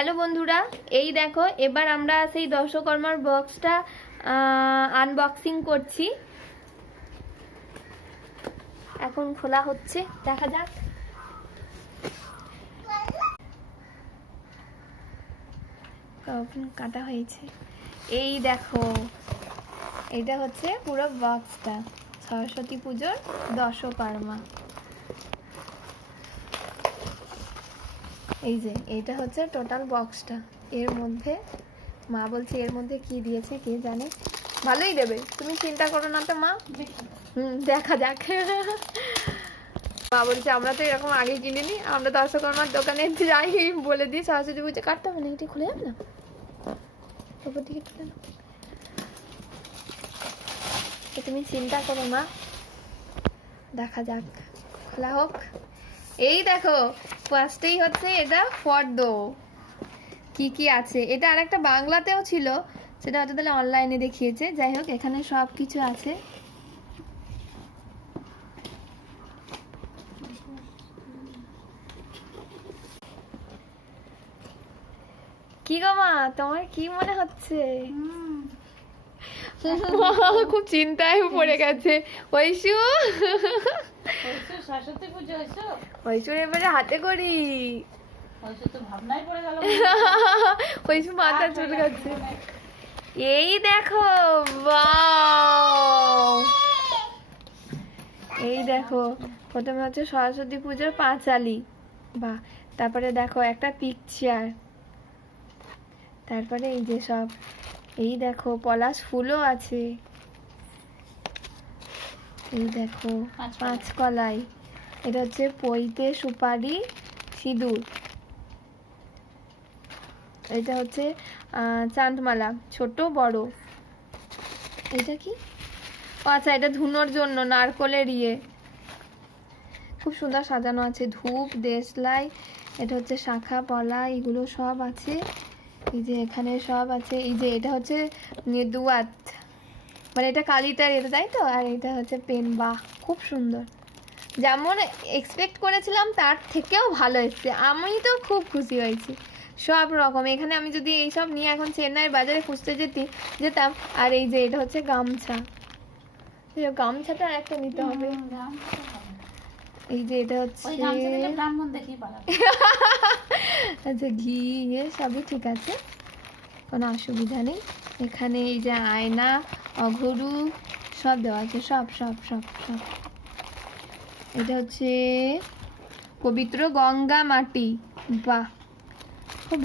Hello বন্ধুরা, এই দেখো এবার আমরা সেই দশকর্মার বক্সটা আনবক্সিং করছি। এখন খোলা হচ্ছে, দেখা যাক। কাটা হয়েছে। এই দেখো, এটা হচ্ছে পুরো বক্সটা, সরস্বতী পুজোর দশকর্মা। এই যে এটা হচ্ছে টোটাল বক্সটা। এর মধ্যে মা বলছে এর মধ্যে কি দিয়েছে কে জানে, ভালোই দেবে, তুমি চিন্তা করো না তো মা। দেখা যাক। মা বলছে আমরা তো এরকম আগে কিনিনি, আমরা দশকর্মার দোকানে যাই, বলে দিই সরস্বতী পুজো কাটতে হবে না, এটি খুলে যাবে না, ওপর দিকে তুলে না, তুমি চিন্তা করো না, দেখা যাক, খোলা হোক। এই দেখো, ফার্স্টেই হচ্ছে এটা ফর্দ, কি কি আছে। এটা আর একটা বাংলাতেও ছিল, সেটা হয়তো তাহলে অনলাইনে দেখিয়েছে। যাই হোক, এখানে সব কিছু আছে। কি গো মা, তোমার কি মনে হচ্ছে? খুব চিন্তায় পড়ে গেছে ঐশু। ঐশুর এবারে হাতে করি। ঐশু মাথা চুল গেছে। এই দেখো, এই দেখো, প্রথমে হচ্ছে সরস্বতী পুজোর পাঁচালি, বাহ। তারপরে দেখো একটা পিকচার, তারপরে এই যে সব, এই দেখো পলাশ ফুলও আছে, এই দেখো পাঁচ কলাই, এটা হচ্ছে পৈতে সুপারি সিঁদুর, এটা হচ্ছে চাঁদমালা ছোট বড়। এটা কি? আচ্ছা, এটা ধুনোর জন্য নারকলের ইয়ে, খুব সুন্দর সাজানো আছে। ধূপ, দেশলাই, এটা হচ্ছে শাখা পলা, এগুলো সব আছে। এই যে এখানে সব আছে। এই যে এটা হচ্ছে দুয়াত, মানে এটা কালিটার এটা, তাই তো। আর এটা হচ্ছে পেন, বাহ খুব সুন্দর, যেমন এক্সপেক্ট করেছিলাম তার থেকেও ভালো এসছে। আমি তো খুব খুশি হয়েছি। সব রকম এখানে, আমি যদি এইসব নিয়ে এখন চেন্নাইয়ের বাজারে খুঁজতে যেতাম। আর এই যে এটা হচ্ছে গামছা, গামছাটা একটা নিতে হবে। এই যে এটা হচ্ছে আচ্ছা, ঘি সবই ঠিক আছে, কোনো অসুবিধা নেই। এখানে এই যে আয়না, অঘরু সব দেওয়া আছে, সব সব সব সব। এটা হচ্ছে পবিত্র গঙ্গা মাটি, বাহ খুব